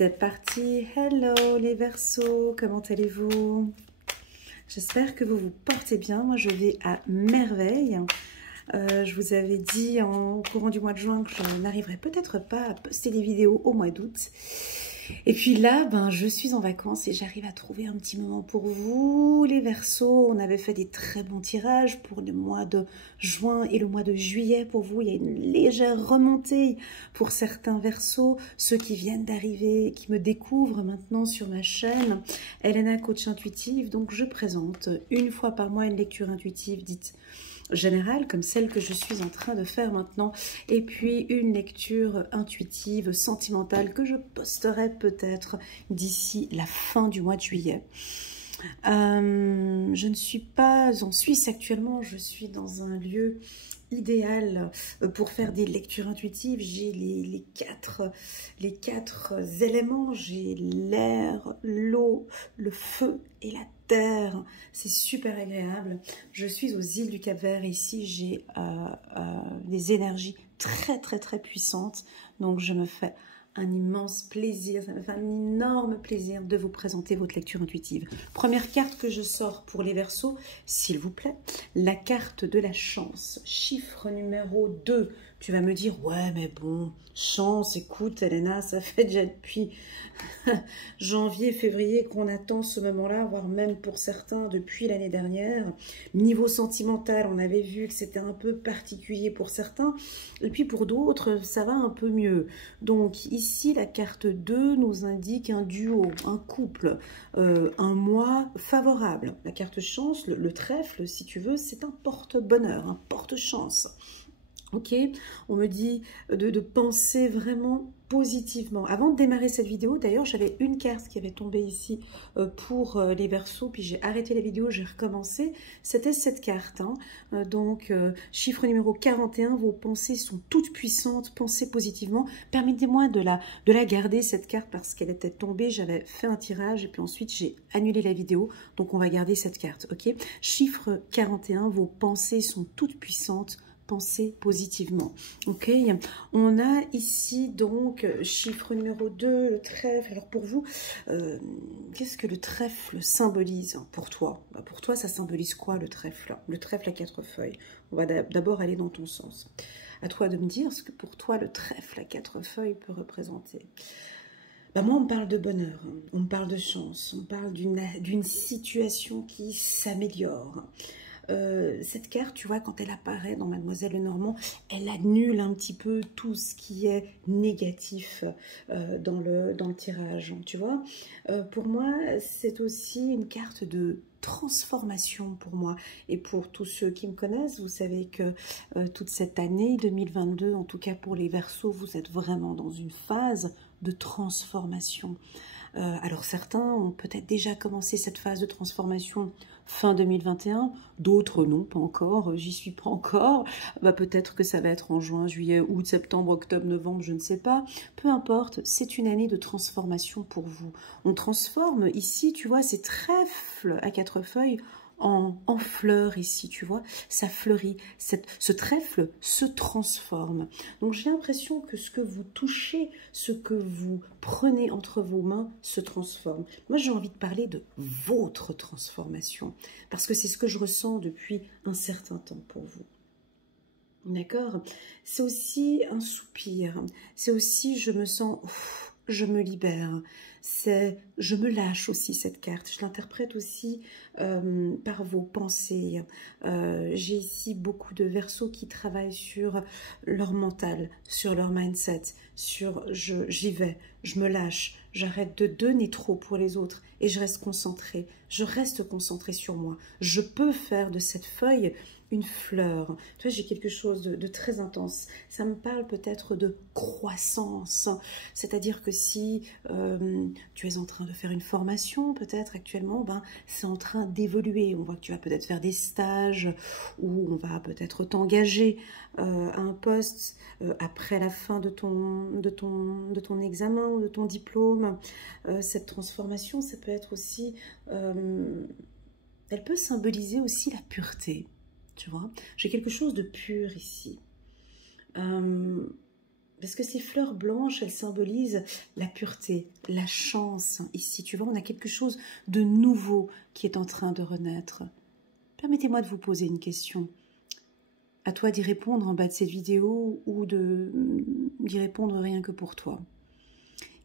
C'est parti. Hello les Verseaux, comment allez-vous? J'espère que vous vous portez bien. Moi, je vais à merveille. Je vous avais dit au courant du mois de juin que je n'arriverais peut-être pas à poster des vidéos au mois d'août. Et puis là, je suis en vacances et j'arrive à trouver un petit moment pour vous, les Verseaux. On avait fait des très bons tirages pour le mois de juin et le mois de juillet pour vous. Il y a une légère remontée pour certains Verseaux, ceux qui viennent d'arriver, qui me découvrent maintenant sur ma chaîne, Elena Coach Intuitive. Donc je présente une fois par mois une lecture intuitive dite générale, comme celle que je suis en train de faire maintenant, et puis une lecture intuitive, sentimentale, que je posterai peut-être d'ici la fin du mois de juillet. Je ne suis pas en Suisse actuellement, je suis dans un lieu idéal pour faire des lectures intuitives. J'ai les quatre éléments, j'ai l'air, l'eau, le feu et la terre. C'est super agréable. Je suis aux îles du Cap-Vert. Ici, j'ai des énergies très puissantes. Donc, je me fais un immense plaisir, ça me fait un énorme plaisir de vous présenter votre lecture intuitive. Première carte que je sors pour les Verseaux, s'il vous plaît, la carte de la chance, chiffre numéro 2. Tu vas me dire, ouais mais bon, chance, écoute Elena, ça fait déjà depuis janvier, février qu'on attend ce moment-là, voire même pour certains depuis l'année dernière. Niveau sentimental, on avait vu que c'était un peu particulier pour certains, et puis pour d'autres, ça va un peu mieux. Donc ici, la carte 2 nous indique un duo, un couple, un mois favorable. La carte chance, le trèfle, si tu veux, c'est un porte-bonheur, un porte-chance. Ok, on me dit de penser vraiment positivement. Avant de démarrer cette vidéo, d'ailleurs, j'avais une carte qui avait tombé ici pour les Verseaux, puis j'ai arrêté la vidéo, j'ai recommencé. C'était cette carte, hein. Donc, chiffre numéro 41, vos pensées sont toutes puissantes, pensez positivement. Permettez-moi de la garder, cette carte, parce qu'elle était tombée, j'avais fait un tirage, et puis ensuite, j'ai annulé la vidéo, donc on va garder cette carte, ok? Chiffre 41, vos pensées sont toutes puissantes, penser positivement. Ok, on a ici donc chiffre numéro 2, le trèfle. Alors pour vous, qu'est-ce que le trèfle symbolise pour toi? Pour toi, ça symbolise quoi le trèfle? Le trèfle à 4 feuilles. On va d'abord aller dans ton sens. À toi de me dire ce que pour toi le trèfle à 4 feuilles peut représenter. Moi, on me parle de bonheur, on me parle de chance, on parle d'une situation qui s'améliore. Cette carte, tu vois, quand elle apparaît dans Mademoiselle Lenormand, elle annule un petit peu tout ce qui est négatif dans le tirage, tu vois. Pour moi, c'est aussi une carte de transformation pour moi. Et pour tous ceux qui me connaissent, vous savez que toute cette année 2022, en tout cas pour les Verseaux, vous êtes vraiment dans une phase de transformation. Alors certains ont peut-être déjà commencé cette phase de transformation fin 2021, d'autres non, pas encore, j'y suis pas encore, peut-être que ça va être en juin, juillet, août, septembre, octobre, novembre, je ne sais pas, peu importe, c'est une année de transformation pour vous. On transforme ici, tu vois, ces trèfles à 4 feuilles en fleurs ici, tu vois, ça fleurit, ce trèfle se transforme. Donc j'ai l'impression que ce que vous touchez, ce que vous prenez entre vos mains se transforme. Moi j'ai envie de parler de votre transformation, parce que c'est ce que je ressens depuis un certain temps pour vous. D'accord? C'est aussi un soupir, c'est aussi je me sens... je me libère, c'est je me lâche aussi cette carte, je l'interprète aussi par vos pensées. J'ai ici beaucoup de Verseaux qui travaillent sur leur mental, sur leur mindset, sur j'y vais, je me lâche, j'arrête de donner trop pour les autres et je reste concentrée sur moi. Je peux faire de cette feuille une fleur. Tu vois, j'ai quelque chose de très intense. Ça me parle peut-être de croissance. C'est-à-dire que si tu es en train de faire une formation, peut-être actuellement, c'est en train d'évoluer. On voit que tu vas peut-être faire des stages ou on va peut-être t'engager à un poste après la fin de ton examen ou de ton diplôme. Cette transformation, ça peut être aussi... elle peut symboliser aussi la pureté. Tu vois, j'ai quelque chose de pur ici. Parce que ces fleurs blanches, elles symbolisent la pureté, la chance. Ici, tu vois, on a quelque chose de nouveau qui est en train de renaître. Permettez-moi de vous poser une question. À toi d'y répondre en bas de cette vidéo ou d'y répondre rien que pour toi.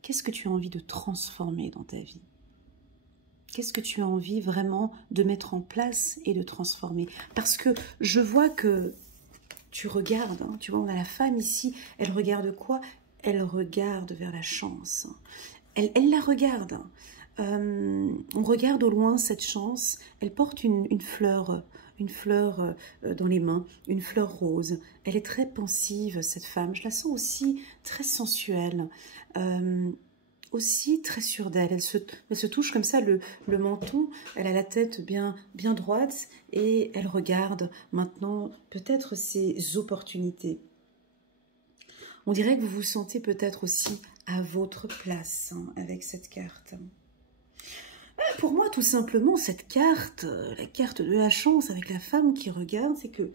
Qu'est-ce que tu as envie de transformer dans ta vie? Qu'est-ce que tu as envie vraiment de mettre en place et de transformer? Parce que je vois que tu regardes, hein, tu vois, on a la femme ici, elle regarde quoi? Elle regarde vers la chance. Elle la regarde. On regarde au loin cette chance. Elle porte une fleur dans les mains, une fleur rose. Elle est très pensive, cette femme. Je la sens aussi très sensuelle. Aussi très sûre d'elle. Elle se touche comme ça le menton, elle a la tête bien droite et elle regarde maintenant peut-être ses opportunités. On dirait que vous vous sentez peut-être aussi à votre place hein, avec cette carte. Pour moi, tout simplement, cette carte, la carte de la chance avec la femme qui regarde, c'est que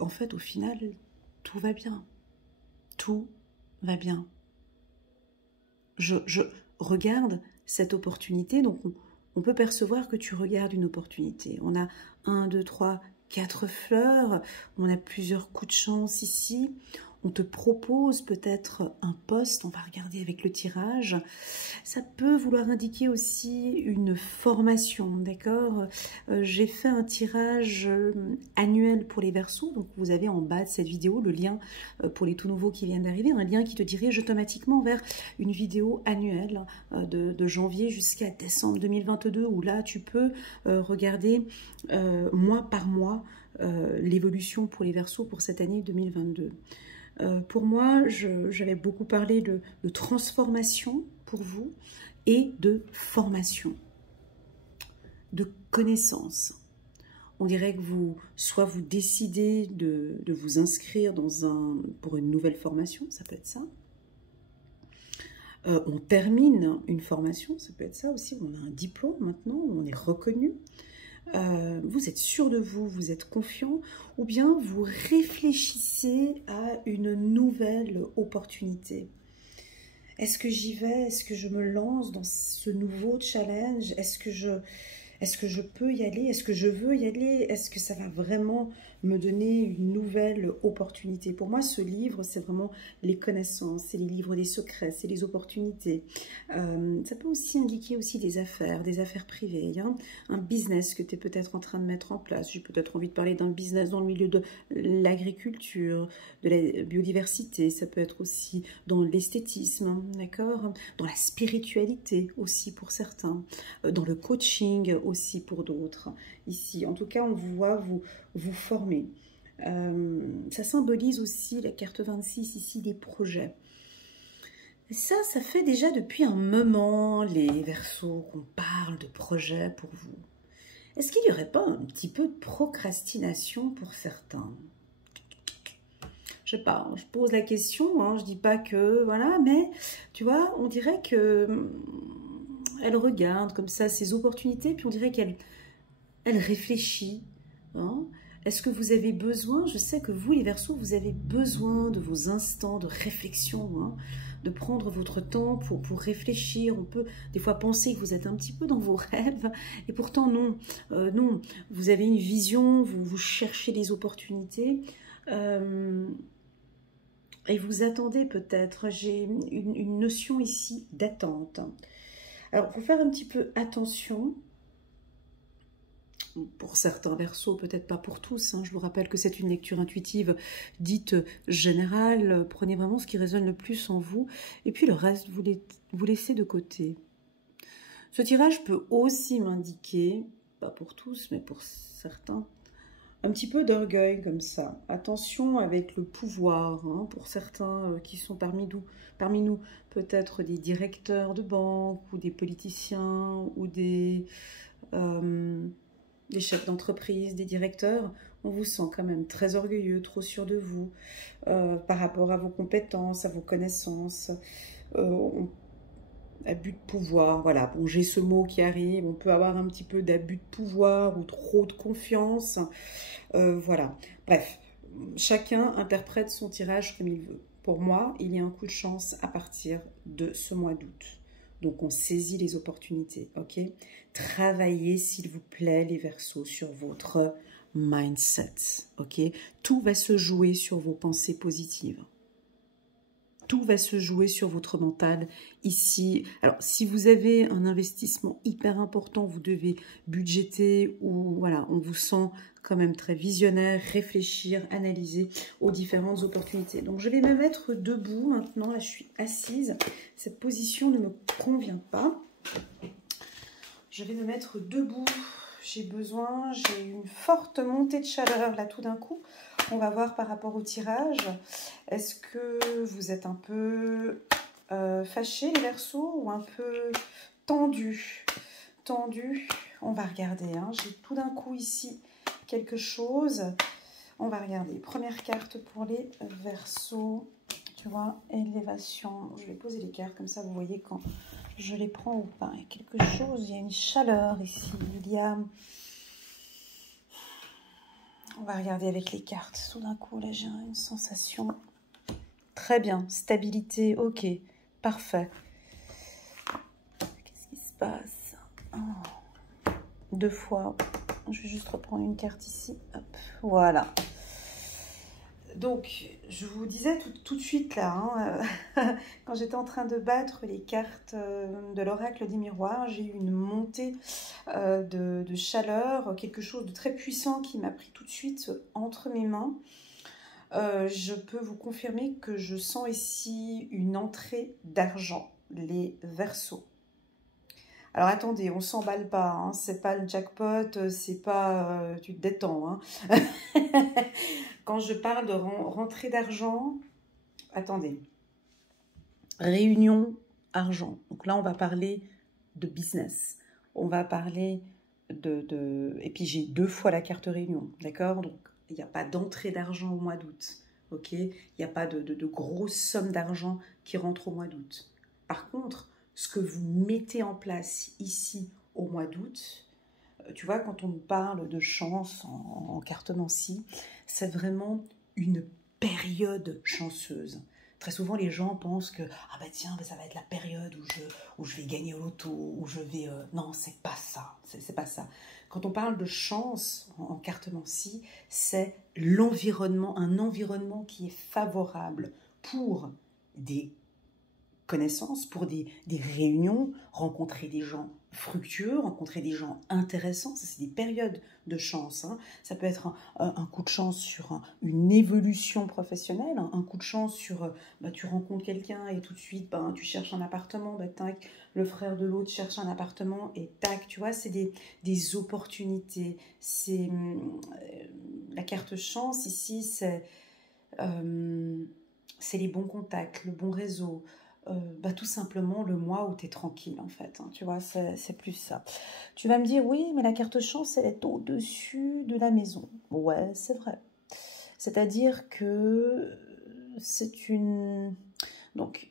en fait, au final, tout va bien. Tout va bien. Je regarde cette opportunité, donc on peut percevoir que tu regardes une opportunité. On a 1, 2, 3, 4 fleurs, on a plusieurs coups de chance ici. On te propose peut-être un poste, on va regarder avec le tirage. Ça peut vouloir indiquer aussi une formation, d'accord? J'ai fait un tirage annuel pour les Verseaux, donc vous avez en bas de cette vidéo le lien pour les tout nouveaux qui viennent d'arriver, un lien qui te dirige automatiquement vers une vidéo annuelle de janvier jusqu'à décembre 2022, où là tu peux regarder mois par mois l'évolution pour les Verseaux pour cette année 2022. Pour moi, j'avais beaucoup parlé de transformation pour vous et de formation, de connaissance. On dirait que soit vous décidez de vous inscrire pour une nouvelle formation, ça peut être ça. On termine une formation, ça peut être ça aussi. On a un diplôme maintenant, on est reconnu. Vous êtes sûr de vous, vous êtes confiant, ou bien vous réfléchissez à une nouvelle opportunité. Est-ce que j'y vais? Est-ce que je me lance dans ce nouveau challenge? Est-ce que je peux y aller? Est-ce que je veux y aller? Est-ce que ça va vraiment me donner une nouvelle opportunité? Pour moi, ce livre, c'est vraiment les connaissances, c'est les livres des secrets, c'est les opportunités. Ça peut aussi indiquer aussi des affaires privées, hein, un business que tu es peut-être en train de mettre en place. J'ai peut-être envie de parler d'un business dans le milieu de l'agriculture, de la biodiversité. Ça peut être aussi dans l'esthétisme, d'accord, dans la spiritualité aussi pour certains, dans le coaching aussi pour d'autres. Ici, en tout cas, on vous voit vous former. Ça symbolise aussi la carte 26 ici des projets. Et ça fait déjà depuis un moment, les Verseaux, qu'on parle de projets pour vous. Est-ce qu'il n'y aurait pas un petit peu de procrastination pour certains? Je sais pas, je pose la question, hein, je dis pas que, voilà, mais tu vois, on dirait que elle regarde comme ça ses opportunités, puis on dirait qu'elle réfléchit. Hein. Est-ce que vous avez besoin, je sais que vous les Verseaux, vous avez besoin de vos instants de réflexion, hein, de prendre votre temps pour réfléchir. On peut des fois penser que vous êtes un petit peu dans vos rêves, et pourtant non, non, vous avez une vision, vous cherchez des opportunités, et vous attendez peut-être. J'ai une notion ici d'attente. Alors, il faut faire un petit peu attention. Pour certains Verseaux, peut-être pas pour tous. Hein. Je vous rappelle que c'est une lecture intuitive dite générale. Prenez vraiment ce qui résonne le plus en vous. Et puis le reste, vous laissez de côté. Ce tirage peut aussi m'indiquer, pas pour tous, mais pour certains, un petit peu d'orgueil comme ça. Attention avec le pouvoir, hein, pour certains qui sont parmi nous, peut-être des directeurs de banque ou des politiciens ou des chefs d'entreprise, des directeurs. On vous sent quand même très orgueilleux, trop sûr de vous par rapport à vos compétences, à vos connaissances. Abus de pouvoir, voilà, bon, j'ai ce mot qui arrive, on peut avoir un petit peu d'abus de pouvoir ou trop de confiance, voilà. Bref, chacun interprète son tirage comme il veut. Pour moi, il y a un coup de chance à partir de ce mois d'août. Donc, on saisit les opportunités, ok? Travaillez, s'il vous plaît, les Verseaux, sur votre mindset, ok? Tout va se jouer sur vos pensées positives. Tout va se jouer sur votre mental ici. Alors, si vous avez un investissement hyper important, vous devez budgéter ou voilà, on vous sent quand même très visionnaire, réfléchir, analyser aux différentes opportunités. Donc, je vais me mettre debout maintenant. Là, je suis assise. Cette position ne me convient pas. Je vais me mettre debout. J'ai une forte montée de chaleur là tout d'un coup. On va voir par rapport au tirage. Est-ce que vous êtes un peu fâché les Verseaux ou un peu tendu? Tendu. On va regarder. Hein. J'ai tout d'un coup ici quelque chose. On va regarder. Première carte pour les Verseaux. Tu vois, élévation. Je vais poser les cartes comme ça, vous voyez quand je les prends ou pas. Il y a quelque chose, il y a une chaleur ici. Il y a... On va regarder avec les cartes. Tout d'un coup, là, j'ai une sensation. Très bien. Stabilité. Ok. Parfait. Qu'est-ce qui se passe? Oh. 2 fois. Je vais juste reprendre une carte ici. Hop. Voilà. Donc, je vous disais tout de suite, là, hein, quand j'étais en train de battre les cartes de l'oracle des miroirs, j'ai eu une montée de chaleur, quelque chose de très puissant qui m'a pris tout de suite entre mes mains. Je peux vous confirmer que je sens ici une entrée d'argent, les Verseaux. Alors attendez, on s'emballe pas, hein, c'est pas le jackpot, c'est pas... tu te détends, hein. Quand je parle de rentrée d'argent, attendez, réunion argent. Donc là, on va parler de business. On va parler et puis j'ai 2 fois la carte réunion, d'accord? Donc, il n'y a pas d'entrée d'argent au mois d'août, ok? Il n'y a pas de grosses sommes d'argent qui rentrent au mois d'août. Par contre, ce que vous mettez en place ici au mois d'août, tu vois, quand on parle de chance en cartomancie, c'est vraiment une période chanceuse. Très souvent, les gens pensent que ah bah tiens, ça va être la période où je vais gagner au loto, où je vais... Non, c'est pas ça. C'est pas ça. Quand on parle de chance en cartomancie, c'est l'environnement, un environnement qui est favorable pour des connaissances, pour des réunions, rencontrer des gens fructueux, rencontrer des gens intéressants. Ça, c'est des périodes de chance. Hein. Ça peut être un coup de chance sur une évolution professionnelle, un coup de chance sur, tu rencontres quelqu'un et tout de suite, tu cherches un appartement, tac, le frère de l'autre cherche un appartement et tac, tu vois, c'est des opportunités. C'est la carte chance ici, c'est les bons contacts, le bon réseau, tout simplement le mois où tu es tranquille en fait, hein, tu vois, c'est plus ça. Tu vas me dire, oui, mais la carte chance, elle est au-dessus de la maison. Ouais, c'est vrai. C'est-à-dire que c'est une... Donc,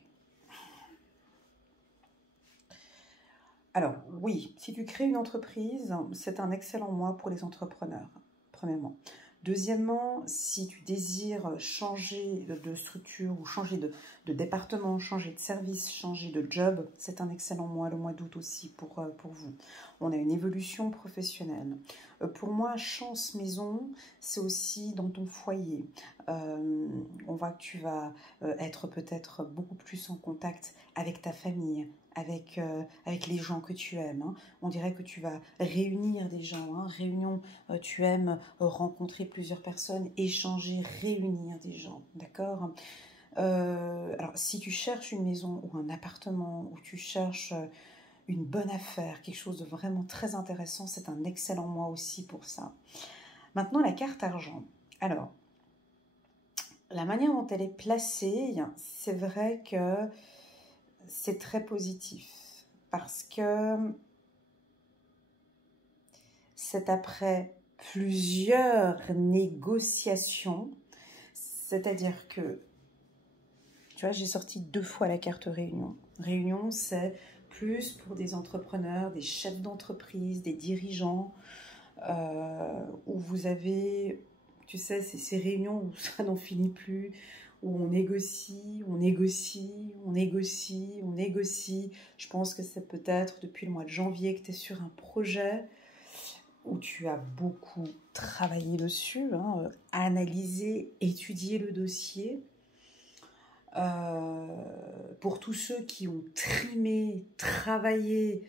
alors oui, si tu crées une entreprise, c'est un excellent mois pour les entrepreneurs, premièrement. Deuxièmement, si tu désires changer de structure ou changer de département, changer de service, changer de job, c'est un excellent mois, le mois d'août aussi pour vous. On a une évolution professionnelle. Pour moi, chance maison, c'est aussi dans ton foyer. On voit que tu vas être peut-être beaucoup plus en contact avec ta famille, avec les gens que tu aimes. Hein. On dirait que tu vas réunir des gens. Hein. Réunion, tu aimes rencontrer plusieurs personnes, échanger, réunir des gens. D'accord? Alors, si tu cherches une maison ou un appartement, ou tu cherches une bonne affaire, quelque chose de vraiment très intéressant, c'est un excellent mois aussi pour ça. Maintenant, la carte argent. Alors, la manière dont elle est placée, c'est vrai que c'est très positif parce que c'est après plusieurs négociations, c'est-à-dire que, tu vois, j'ai sorti 2 fois la carte réunion. Réunion, c'est plus pour des entrepreneurs, des chefs d'entreprise, des dirigeants, où vous avez, tu sais, ces réunions où ça n'en finit plus, où on négocie, on négocie, on négocie, on négocie. Je pense que c'est peut-être depuis le mois de janvier que tu es sur un projet où tu as beaucoup travaillé dessus, hein, analysé, étudié le dossier. Pour tous ceux qui ont trimé, travaillé,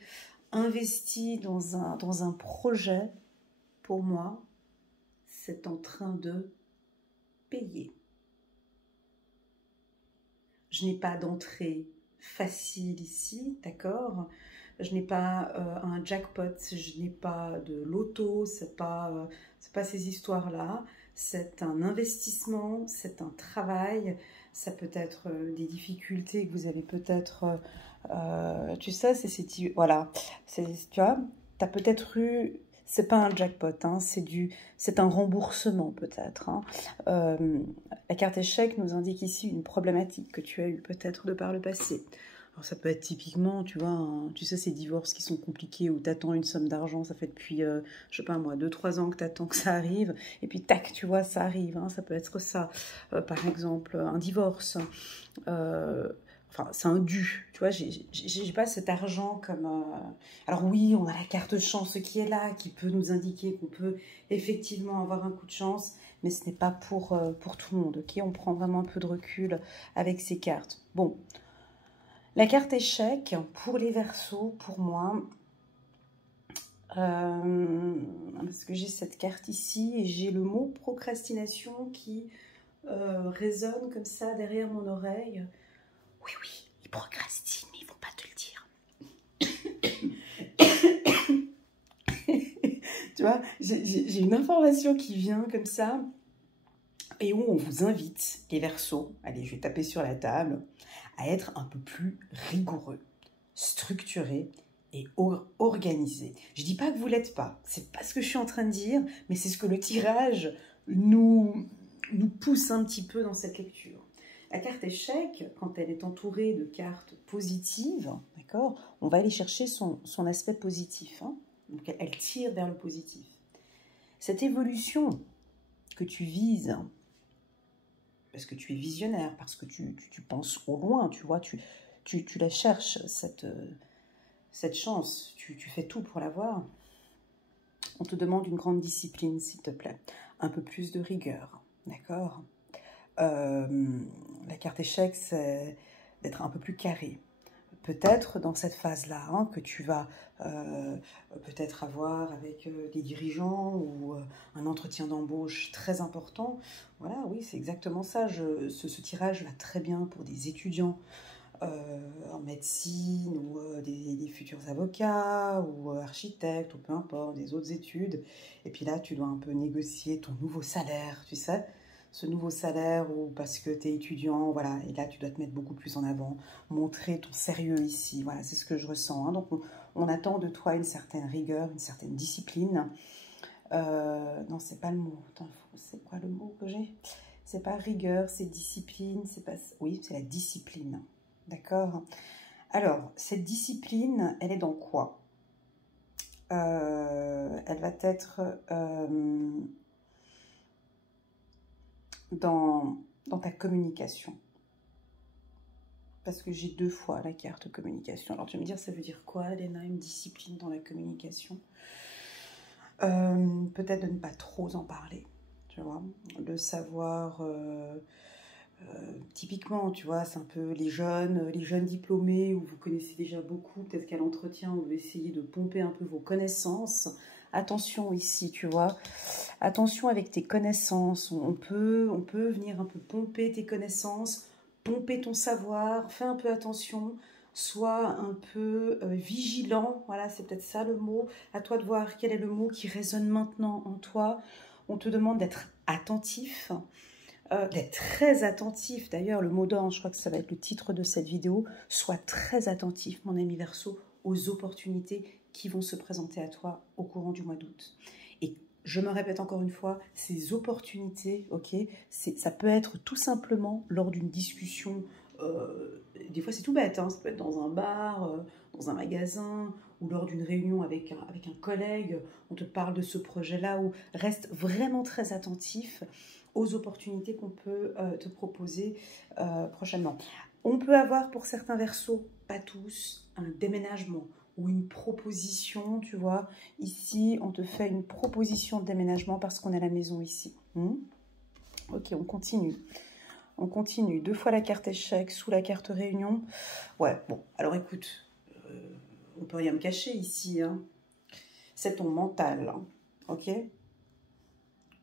investi dans un projet, pour moi, c'est en train de payer. Je n'ai pas d'entrée facile ici, d'accord? Je n'ai pas un jackpot, je n'ai pas de loto, c'est pas ces histoires-là. C'est un investissement, c'est un travail, ça peut être des difficultés que vous avez peut-être, tu sais, voilà, tu vois, tu as peut-être eu, c'est pas un jackpot, hein, c'est un remboursement peut-être, hein. La carte échec nous indique ici une problématique que tu as eu peut-être de par le passé. Alors ça peut être typiquement, tu vois, tu sais, ces divorces qui sont compliqués où tu attends une somme d'argent, ça fait depuis, je sais pas moi, 2-3 ans que tu attends que ça arrive, et puis tac, tu vois, ça arrive, hein, ça peut être ça. Par exemple, un divorce, enfin, c'est un dû, tu vois, j'ai pas cet argent comme... Alors oui, on a la carte chance qui est là, qui peut nous indiquer qu'on peut effectivement avoir un coup de chance, mais ce n'est pas pour tout le monde, ok? On prend vraiment un peu de recul avec ces cartes. Bon. La carte échec, pour les Verseaux, pour moi, parce que j'ai cette carte ici et j'ai le mot procrastination qui résonne comme ça derrière mon oreille. Oui, oui, ils procrastinent, mais ils ne vont pas te le dire. Tu vois, j'ai une information qui vient comme ça et où on vous invite, les Verseaux, allez, je vais taper sur la table, à être un peu plus rigoureux, structuré et organisé. Je dis pas que vous l'êtes pas, c'est pas ce que je suis en train de dire, mais c'est ce que le tirage nous pousse un petit peu dans cette lecture. La carte échec, quand elle est entourée de cartes positives, d'accord, on va aller chercher son aspect positif, hein. Donc elle tire vers le positif. Cette évolution que tu vises, parce que tu es visionnaire, parce que tu penses au loin, tu vois, tu la cherches, cette chance, tu fais tout pour l'avoir. On te demande une grande discipline, s'il te plaît, un peu plus de rigueur, d'accord? La carte échec, c'est d'être un peu plus carré. Peut-être dans cette phase-là, hein, que tu vas peut-être avoir avec des dirigeants ou un entretien d'embauche très important. Voilà, oui, c'est exactement ça. Ce tirage va très bien pour des étudiants en médecine ou des futurs avocats ou architectes ou peu importe, des autres études. Et puis là, tu dois un peu négocier ton nouveau salaire, tu sais, ce nouveau salaire ou parce que tu es étudiant, voilà, et là, tu dois te mettre beaucoup plus en avant, montrer ton sérieux ici, voilà, c'est ce que je ressens, hein. Donc, on attend de toi une certaine rigueur, une certaine discipline. Non, c'est pas le mot, attends, c'est quoi le mot que j'ai? C'est pas rigueur, c'est discipline, c'est pas... Oui, c'est la discipline. D'accord? Alors, cette discipline, elle est dans quoi? Elle va être dans ta communication. Parce que j'ai 2 fois la carte communication. Alors, tu vas me dire, ça veut dire quoi, Léna, une discipline dans la communication? Peut-être de ne pas trop en parler, tu vois, de savoir... typiquement, tu vois, c'est un peu les jeunes diplômés où vous connaissez déjà beaucoup, peut-être qu'à l'entretien, vous essayez de pomper un peu vos connaissances. Attention ici, tu vois, attention avec tes connaissances, on peut venir un peu pomper tes connaissances, pomper ton savoir, fais un peu attention, sois un peu vigilant, voilà, c'est peut-être ça le mot, à toi de voir quel est le mot qui résonne maintenant en toi. On te demande d'être attentif, d'être très attentif. D'ailleurs, le mot d'ordre, je crois que ça va être le titre de cette vidéo. Sois très attentif, mon ami Verseau, aux opportunités qui vont se présenter à toi au courant du mois d'août. Et je me répète encore une fois, ces opportunités, ok, ça peut être tout simplement lors d'une discussion. Des fois, c'est tout bête, hein, ça peut être dans un bar, dans un magasin, ou lors d'une réunion avec un collègue, on te parle de ce projet-là, où reste vraiment très attentif aux opportunités qu'on peut te proposer prochainement. On peut avoir pour certains versos, pas tous, un déménagement ou une proposition, tu vois. Ici, on te fait une proposition de déménagement parce qu'on a la maison ici. Ok, on continue. On continue. 2 fois la carte échec sous la carte réunion. Ouais, bon, alors écoute, on peut rien me cacher ici, hein. C'est ton mental, hein. Ok?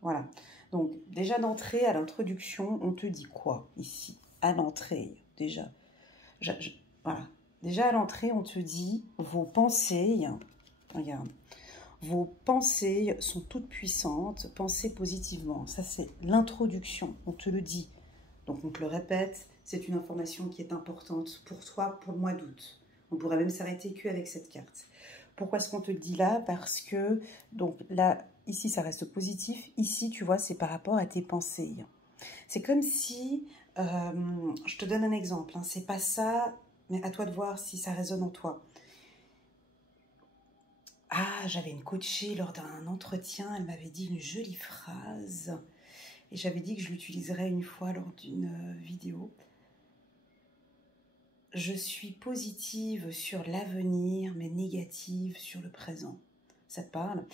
Voilà. Donc, déjà d'entrée, à l'introduction, on te dit quoi ici? À l'entrée, déjà. Voilà. Déjà à l'entrée, on te dit vos pensées, regarde, vos pensées sont toutes puissantes, pensez positivement. Ça, c'est l'introduction, on te le dit. Donc, on te le répète, c'est une information qui est importante pour toi pour le mois d'août. On pourrait même s'arrêter qu'avec cette carte. Pourquoi est-ce qu'on te le dit là? Parce que, donc là, ici, ça reste positif. Ici, tu vois, c'est par rapport à tes pensées. C'est comme si, je te donne un exemple, hein, c'est pas ça, mais à toi de voir si ça résonne en toi. Ah, j'avais une coachée lors d'un entretien, elle m'avait dit une jolie phrase, et j'avais dit que je l'utiliserais une fois lors d'une vidéo. Je suis positive sur l'avenir, mais négative sur le présent. Ça te parle?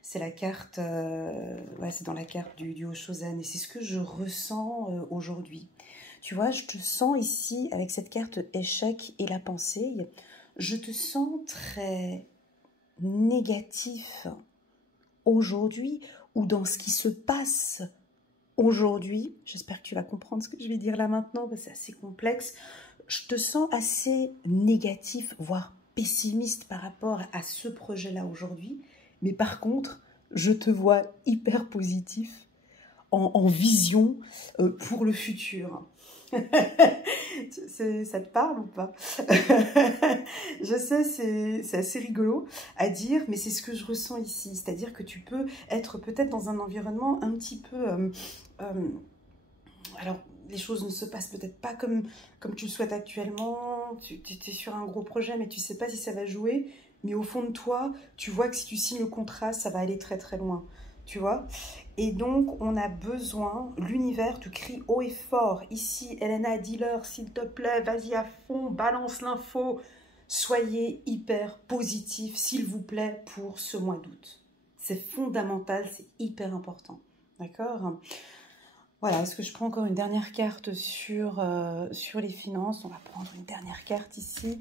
C'est la carte, ouais, c'est dans la carte du Oshozen, et c'est ce que je ressens aujourd'hui. Tu vois, je te sens ici, avec cette carte échec et la pensée, je te sens très négatif aujourd'hui, ou dans ce qui se passe aujourd'hui. J'espère que tu vas comprendre ce que je vais dire là maintenant, parce que c'est assez complexe. Je te sens assez négatif, voire pessimiste par rapport à ce projet-là aujourd'hui. Mais par contre, je te vois hyper positif, en vision pour le futur. Ça te parle ou pas? Je sais, c'est assez rigolo à dire, mais c'est ce que je ressens ici. C'est-à-dire que tu peux être peut-être dans un environnement un petit peu... alors, les choses ne se passent peut-être pas comme tu le souhaites actuellement. Tu es sur un gros projet, mais tu ne sais pas si ça va jouer. Mais au fond de toi, tu vois que si tu signes le contrat, ça va aller très très loin. Tu vois? Et donc, on a besoin, l'univers te crie haut et fort. Ici, Elena, dis-leur, s'il te plaît, vas-y à fond, balance l'info. Soyez hyper positif, s'il vous plaît, pour ce mois d'août. C'est fondamental, c'est hyper important. D'accord? Voilà, est-ce que je prends encore une dernière carte sur les finances? On va prendre une dernière carte ici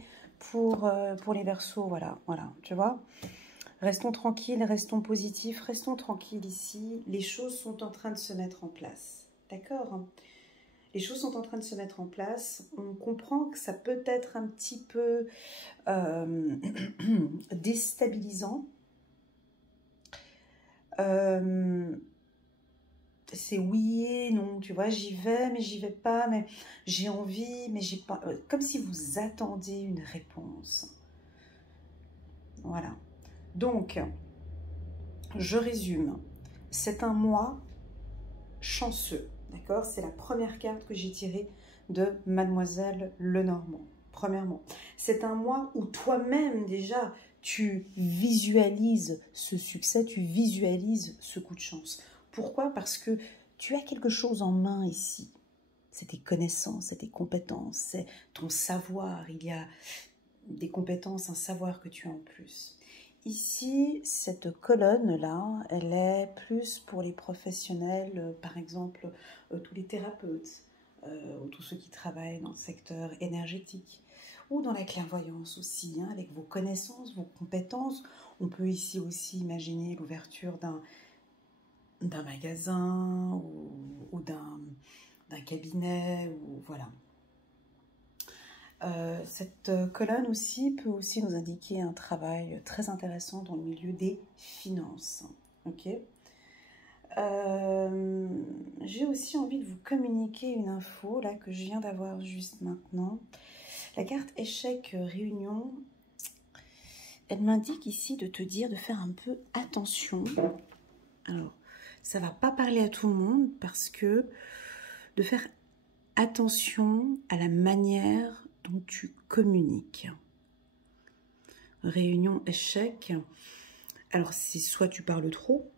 pour les Verseaux. Voilà, tu vois. Restons tranquilles, restons positifs, restons tranquilles ici. Les choses sont en train de se mettre en place. D'accord? Les choses sont en train de se mettre en place. On comprend que ça peut être un petit peu déstabilisant. C'est oui et non, tu vois, j'y vais, mais j'y vais pas, mais j'ai envie, mais j'ai pas... Comme si vous attendiez une réponse. Voilà. Donc, je résume. C'est un mois chanceux, d'accord? C'est la première carte que j'ai tirée de Mademoiselle Lenormand. Premièrement, c'est un mois où toi-même déjà, tu visualises ce succès, tu visualises ce coup de chance. Pourquoi? Parce que tu as quelque chose en main ici. C'est tes connaissances, c'est tes compétences, c'est ton savoir. Il y a des compétences, un savoir que tu as en plus. Ici, cette colonne-là, elle est plus pour les professionnels, par exemple, tous les thérapeutes, ou tous ceux qui travaillent dans le secteur énergétique, ou dans la clairvoyance aussi, hein, avec vos connaissances, vos compétences. On peut ici aussi imaginer l'ouverture d'un magasin ou d'un cabinet, ou voilà. Cette colonne aussi peut aussi nous indiquer un travail très intéressant dans le milieu des finances. Ok. J'ai aussi envie de vous communiquer une info là que je viens d'avoir juste maintenant. La carte échec réunion, elle m'indique ici de te dire de faire un peu attention. Alors, ça va pas parler à tout le monde parce que de faire attention à la manière dont tu communiques. Réunion échec. Alors, c'est soit tu parles trop,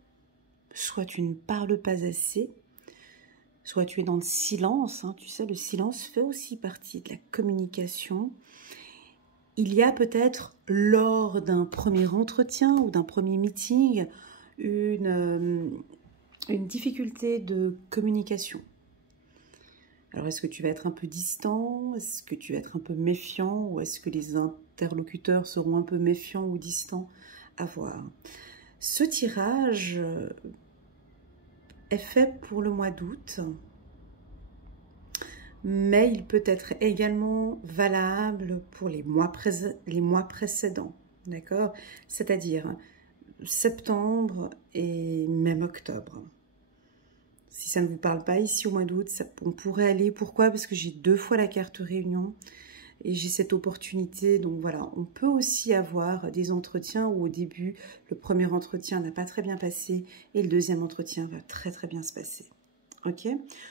soit tu ne parles pas assez, soit tu es dans le silence, hein, tu sais, le silence fait aussi partie de la communication. Il y a peut-être lors d'un premier entretien ou d'un premier meeting une difficulté de communication. Alors, est-ce que tu vas être un peu distant? Est-ce que tu vas être un peu méfiant? Ou est-ce que les interlocuteurs seront un peu méfiants ou distants? À voir. Ce tirage est fait pour le mois d'août, mais il peut être également valable pour les mois précédents, d'accord? C'est-à-dire septembre et même octobre. Si ça ne vous parle pas ici au mois d'août, on pourrait aller. Pourquoi? Parce que j'ai 2 fois la carte réunion et j'ai cette opportunité. Donc voilà, on peut aussi avoir des entretiens où au début, le premier entretien n'a pas très bien passé et le deuxième entretien va très très bien se passer. Ok,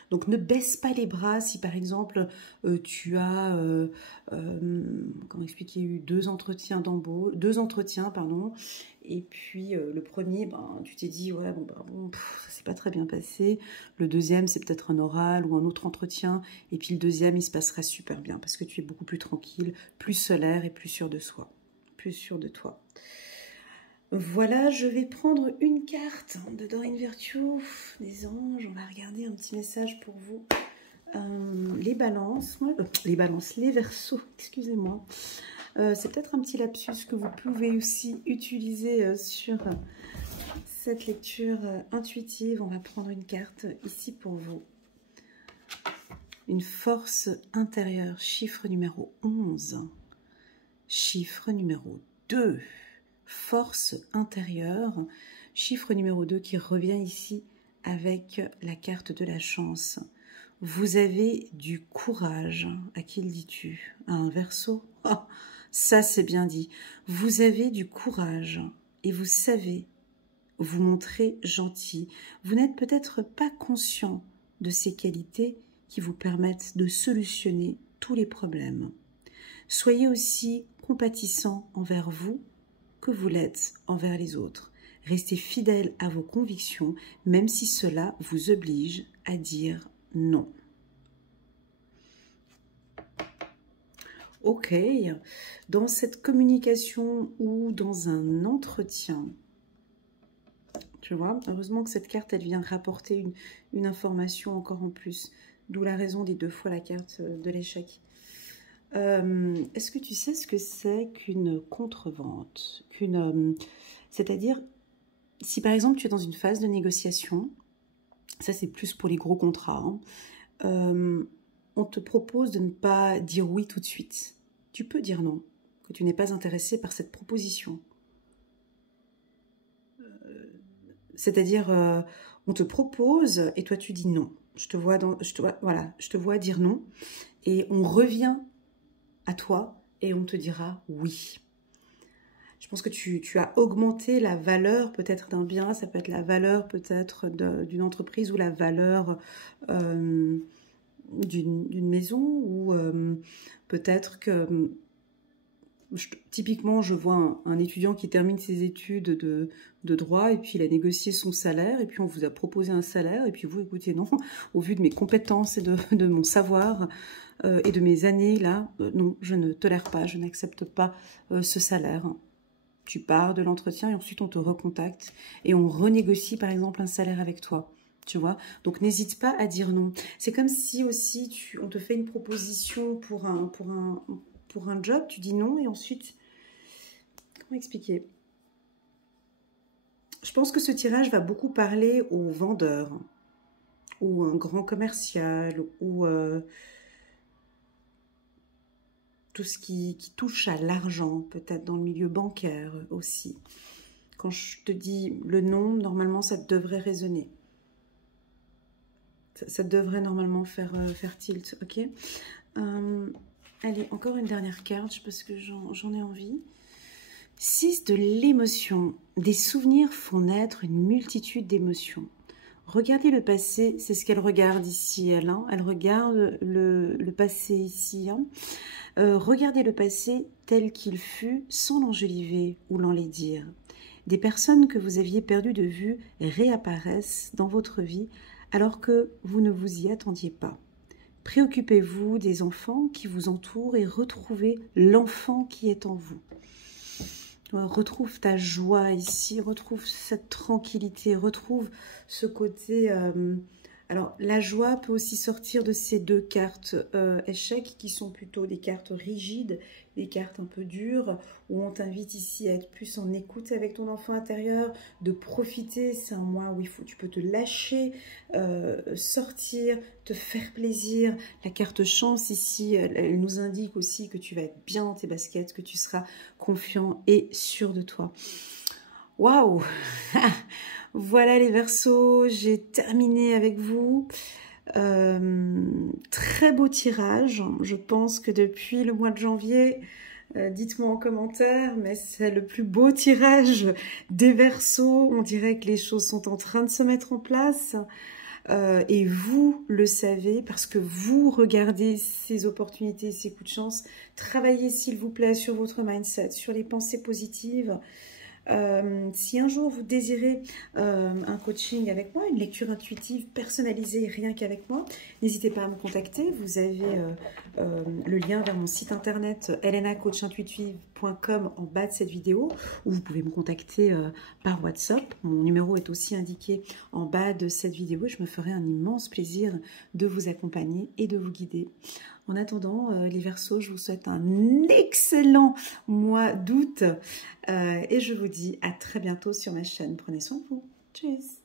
donc ne baisse pas les bras si par exemple tu as, comment expliquer, eu 2 entretiens d'embauche, 2 entretiens pardon, et puis le premier, ben, tu t'es dit ouais bon, ça s'est pas très bien passé. Le deuxième c'est peut-être un oral ou un autre entretien, et puis le deuxième il se passera super bien parce que tu es beaucoup plus tranquille, plus solaire et plus sûr de soi, plus sûr de toi. Voilà, je vais prendre une carte de Doreen Virtue, des anges. On va regarder un petit message pour vous. Les balances, les verseaux, excusez-moi. C'est peut-être un petit lapsus que vous pouvez aussi utiliser sur cette lecture intuitive. On va prendre une carte ici pour vous. Une force intérieure, chiffre numéro 11. Chiffre numéro 2. Force intérieure, chiffre numéro 2 qui revient ici avec la carte de la chance. Vous avez du courage. À qui le dis-tu? À un Verseau? Oh, ça c'est bien dit. Vous avez du courage et vous savez vous montrer gentil. Vous n'êtes peut-être pas conscient de ces qualités qui vous permettent de solutionner tous les problèmes. Soyez aussi compatissant envers vous que vous l'êtes envers les autres. Restez fidèle à vos convictions, même si cela vous oblige à dire non. Ok, dans cette communication ou dans un entretien, tu vois, heureusement que cette carte, elle vient rapporter une information encore en plus, d'où la raison des 2 fois la carte de l'échec. Est-ce que tu sais ce que c'est qu'une contre-vente? C'est-à-dire, si par exemple tu es dans une phase de négociation, ça c'est plus pour les gros contrats, hein, on te propose de ne pas dire oui tout de suite. Tu peux dire non, que tu n'es pas intéressé par cette proposition. C'est-à-dire, on te propose et toi tu dis non. Je te vois dire non et on revient à toi et on te dira oui. Je pense que tu as augmenté la valeur peut-être d'un bien, ça peut être la valeur peut-être d'une entreprise ou la valeur d'une maison, ou peut-être que, typiquement je vois un étudiant qui termine ses études de droit et puis il a négocié son salaire et puis on vous a proposé un salaire et puis vous écoutez non, au vu de mes compétences et de mon savoir et de mes années là, non, je ne tolère pas, je n'accepte pas ce salaire. Tu pars de l'entretien et ensuite on te recontacte et on renégocie par exemple un salaire avec toi. Tu vois, donc n'hésite pas à dire non. C'est comme si aussi on te fait une proposition pour un job, tu dis non et ensuite, comment expliquer? Je pense que ce tirage va beaucoup parler aux vendeurs ou un grand commercial ou tout ce qui touche à l'argent, peut-être dans le milieu bancaire aussi. Quand je te dis le non, normalement ça devrait résonner. Ça devrait normalement faire tilt, ok. Allez, encore une dernière carte, parce que j'en ai envie. 6 de l'émotion. Des souvenirs font naître une multitude d'émotions. Regardez le passé, c'est ce qu'elle regarde ici, elle. Hein. Elle regarde le passé ici. Hein. Regardez le passé tel qu'il fut, sans l'enjoliver ou l'enlaidir. Des personnes que vous aviez perdues de vue réapparaissent dans votre vie alors que vous ne vous y attendiez pas. Préoccupez-vous des enfants qui vous entourent et retrouvez l'enfant qui est en vous. Retrouve ta joie ici, retrouve cette tranquillité, retrouve ce côté... alors, la joie peut aussi sortir de ces deux cartes échecs qui sont plutôt des cartes rigides, des cartes un peu dures, où on t'invite ici à être plus en écoute avec ton enfant intérieur, de profiter. C'est un mois où tu peux te lâcher, sortir, te faire plaisir. La carte chance ici, elle nous indique aussi que tu vas être bien dans tes baskets, que tu seras confiant et sûr de toi. Waouh! Voilà les Verseaux, j'ai terminé avec vous. Très beau tirage. Je pense que depuis le mois de janvier, dites-moi en commentaire, mais c'est le plus beau tirage des Verseaux. On dirait que les choses sont en train de se mettre en place. Et vous le savez parce que vous regardez ces opportunités, ces coups de chance. Travaillez s'il vous plaît sur votre mindset, sur les pensées positives. Si un jour vous désirez un coaching avec moi, une lecture intuitive personnalisée rien qu'avec moi, n'hésitez pas à me contacter. Vous avez le lien vers mon site internet elenacoachintuitive.com en bas de cette vidéo, ou vous pouvez me contacter par WhatsApp. Mon numéro est aussi indiqué en bas de cette vidéo et je me ferai un immense plaisir de vous accompagner et de vous guider. En attendant, les Verseaux, je vous souhaite un excellent mois d'août et je vous dis à très bientôt sur ma chaîne. Prenez soin de vous. Tchuss!